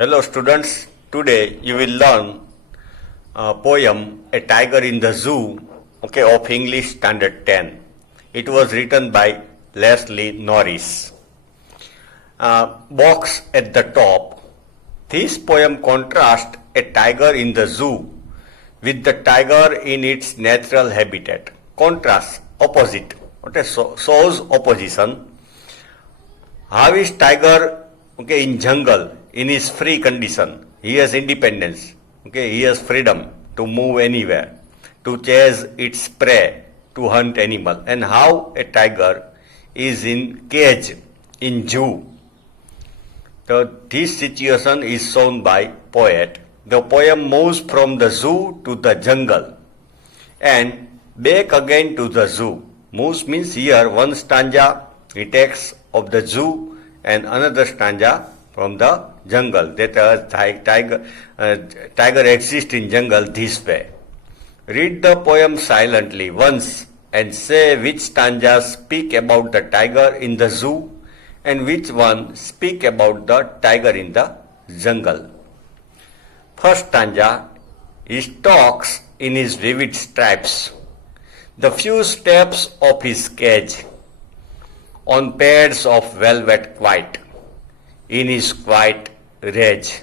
Hello students, today you will learn a poem A Tiger in the Zoo of English Standard 10. It was written by Leslie Norris. Box at the top. This poem contrasts a tiger in the zoo with the tiger in its natural habitat. Contrast, opposite, shows opposition. How is tiger in jungle? In his free condition, he has independence, he has freedom to move anywhere, to chase its prey, to hunt animal. And how a tiger is in cage, in zoo. So this situation is shown by poet. The poem moves from the zoo to the jungle and back again to the zoo. Moves means here one stanza he takes of the zoo and another stanza from the jungle, that tiger exists in jungle this way. Read the poem silently once and say which stanzas speak about the tiger in the zoo and which one speak about the tiger in the jungle. First stanza, he stalks in his vivid stripes, the few steps of his cage, on pads of velvet white, in his quiet rage.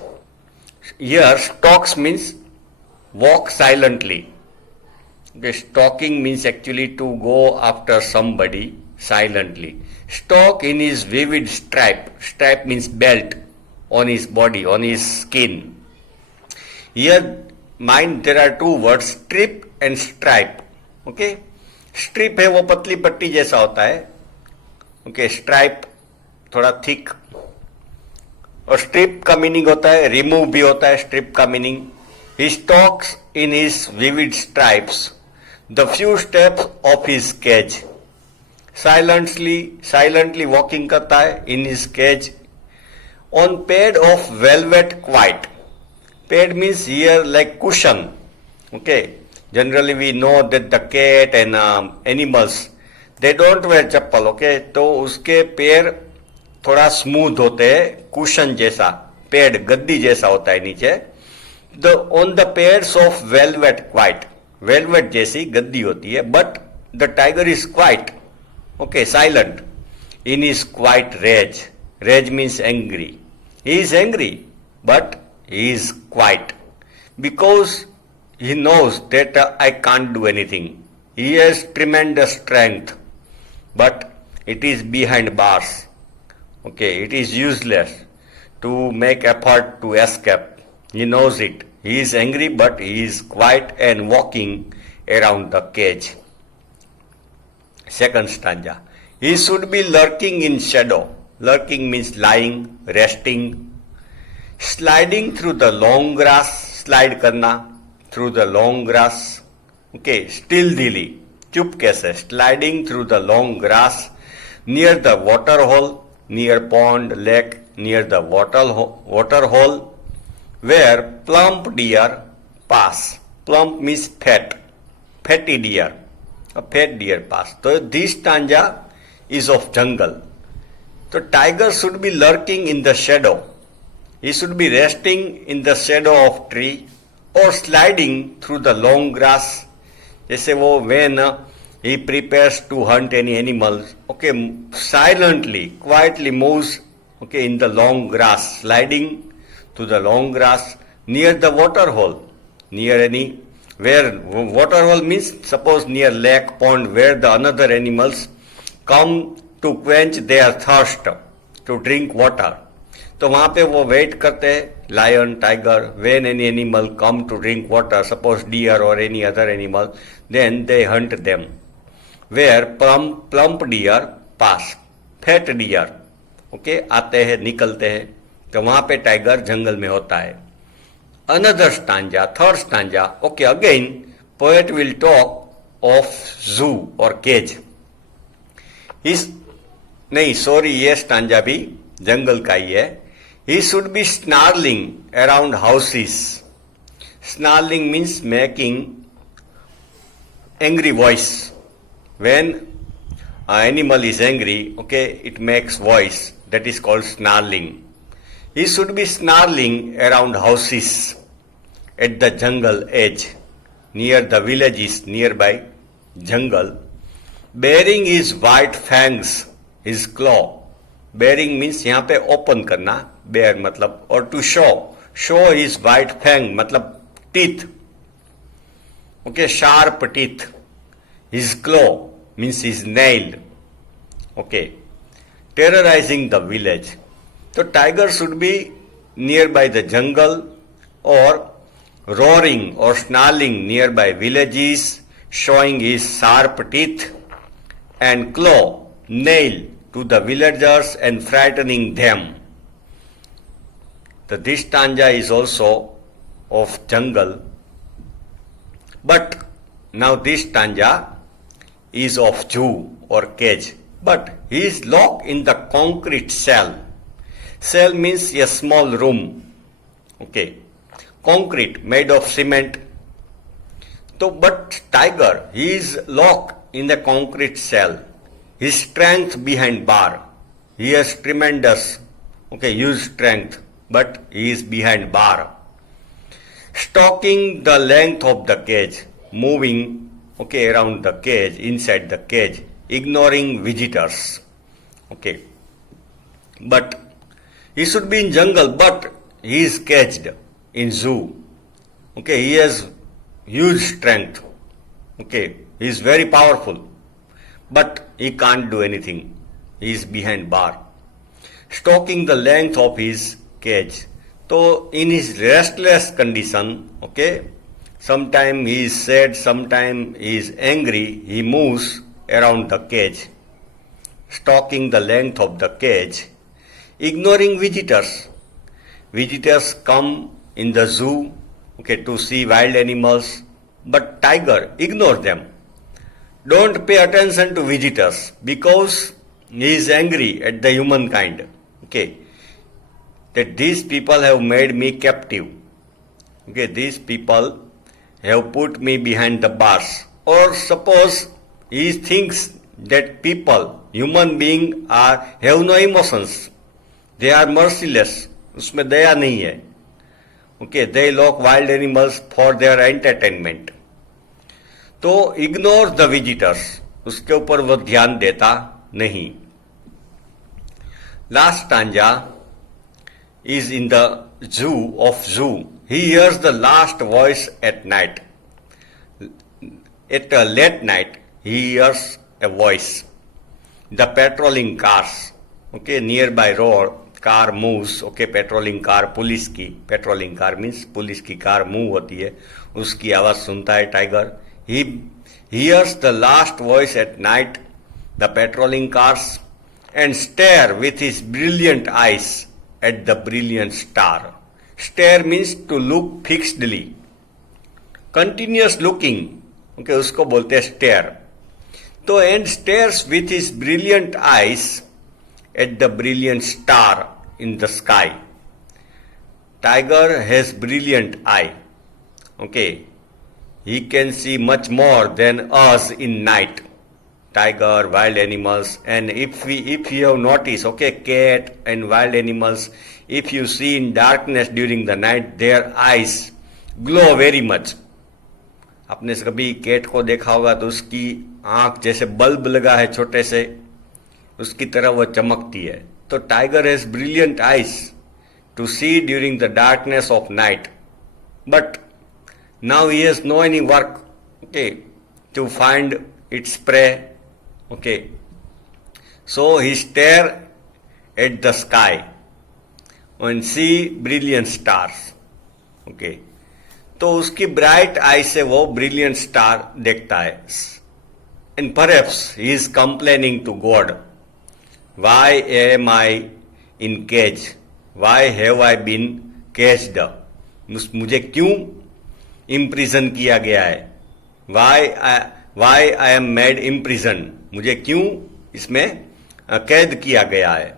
Here, stalks means walk silently. Stalking means actually to go after somebody silently. Stalk in his vivid stripe. Stripe means belt on his body, on his skin. Here, mind there are two words, strip and stripe. Strip है वो पतली पट्टी जैसा होता है. Stripe थोड़ा thick. और strip का मीनिंग होता है रिमूव भी होता है. स्ट्रिप का meaning he stalks in his vivid stripes the few steps of his cage. Silently walking करता है in his cage on pad of velvet quiet. Pad means here like cushion. Generally we know that the cat and animals they don't wear chappal. तो उसके पैर थोड़ा smooth होते हैं, cushion जैसा, पेड़ गद्दी जैसा होता है नीचे. On the pads of velvet quiet, velvet जैसी गद्दी होती है. But the tiger is quiet, silent, in is quiet rage. Rage means angry. He is angry but he is quiet because he knows that I can't do anything. He has tremendous strength, but it is behind bars. It is useless to make effort to escape. He knows it. He is angry, but he is quiet and walking around the cage. Second stanza. He should be lurking in shadow. Lurking means lying, resting, sliding through the long grass. Slide करना through the long grass. Stealthily, चुपके से, sliding through the long grass near the water hole, near pond, lake, near the water hole, where plump deer pass. Plump means fat, fatty deer, a fat deer pass. So this stanza is of jungle. So tiger should be lurking in the shadow. He should be resting in the shadow of tree or sliding through the long grass. जैसे वो when he prepares to hunt any animals, silently, quietly moves, in the long grass, sliding through the long grass near the water hole, near any, where water hole means suppose near lake, pond, where the another animals come to quench their thirst, to drink water. तो वहां पे वो wait करते हैं, lion, tiger, when any animal come to drink water, suppose deer और any other animal, then they hunt them. Where plump deer pass, fat deer आते हैं, निकलते हैं. तो वहां पे टाइगर जंगल में होता है. Another stanza, third stanza. Again poet will talk of जू और केज. नहीं सॉरी, ये स्टांजा भी जंगल का ही है. He should be snarling around houses. Snarling means making angry voice. When an animal is angry, it makes voice. That is called snarling. He should be snarling around houses at the jungle edge, near the villages nearby jungle, bearing his white fangs, his claw. Bearing means यहाँ पे open करना, bear मतलब, और to show his white fang मतलब teeth, okay, sharp teeth. His claw means his nail, okay, terrorizing the village. So tiger should be nearby the jungle or roaring or snarling nearby villages, showing his sharp teeth and claw, nail to the villagers and frightening them. This stanza is also of jungle, but now this stanza is of zoo or cage, but he is locked in the concrete cell. Cell means a small room, okay, concrete made of cement. So, but tiger, he is locked in the concrete cell. His strength behind bar. He has tremendous, okay, huge strength, but he is behind bar. Stalking the length of the cage, moving, okay, around the cage, inside the cage, ignoring visitors, okay. But he should be in jungle, but he is caged in zoo, okay. He has huge strength, okay. He is very powerful, but he can't do anything. He is behind bar. Stalking the length of his cage. So in his restless condition, okay, sometime he is sad, sometime he is angry, he moves around the cage, stalking the length of the cage, ignoring visitors. Visitors come in the zoo, okay, to see wild animals, but tiger ignore them. Don't pay attention to visitors because he is angry at the humankind, okay, that these people have made me captive, okay, these people have put me behind the bars. Or suppose he thinks that people, human beings have no emotions, they are merciless, उसमें दया नहीं है, okay, they lock wild animals for their entertainment. तो ignore the visitors, उसके ऊपर वो ध्यान देता नहीं. Last stanza is in the zoo of zoo. He hears the last voice at night. At a late night, he hears a voice. The patrolling cars, okay, nearby road, car moves, okay, patrolling car, police की, patrolling car means police की car move होती है, उसकी आवाज सुनता है tiger. He hears the last voice at night, the patrolling cars, and stare with his brilliant eyes at the brilliant star. Stare means to look fixedly. Continuous looking, okay, उसको बोलते हैं stare. तो and stares with his brilliant eyes at the brilliant star in the sky. Tiger has brilliant eye, okay. He can see much more than us in night. Tiger, wild animals, and if you have noticed, okay, cat and wild animals, if you see in darkness during the night, their eyes glow very much. आपने कभी cat को देखा होगा तो उसकी आंख जैसे bulb लगा है छोटे से, उसकी तरह वो चमकती है. तो tiger has brilliant eyes to see during the darkness of night, but now he has no any work, okay, to find its prey, okay. So he stare at the sky and see brilliant stars, okay. तो उसकी bright आई से वो brilliant star देखता है. And perhaps he is complaining to God, why am I in cage, why have I been caged, मुझे क्यों imprison किया गया है. Why I am made imprison, मुझे क्यों इसमें कैद किया गया है.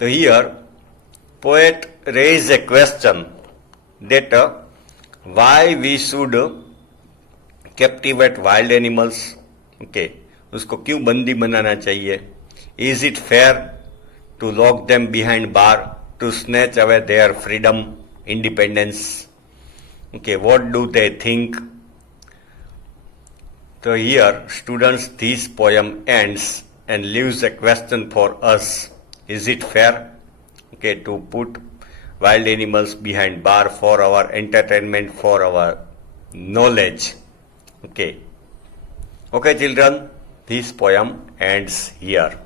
तो here poet raise a question that why we should captivate wild animals, okay, उसको क्यों बंदी बनाना चाहिए. Is it fair to lock them behind bar, to snatch away their freedom, independence. Okay, what do they think? So here, students, this poem ends and leaves a question for us. Is it fair, okay, to put wild animals behind bar for our entertainment, for our knowledge? Okay. Okay, children, this poem ends here.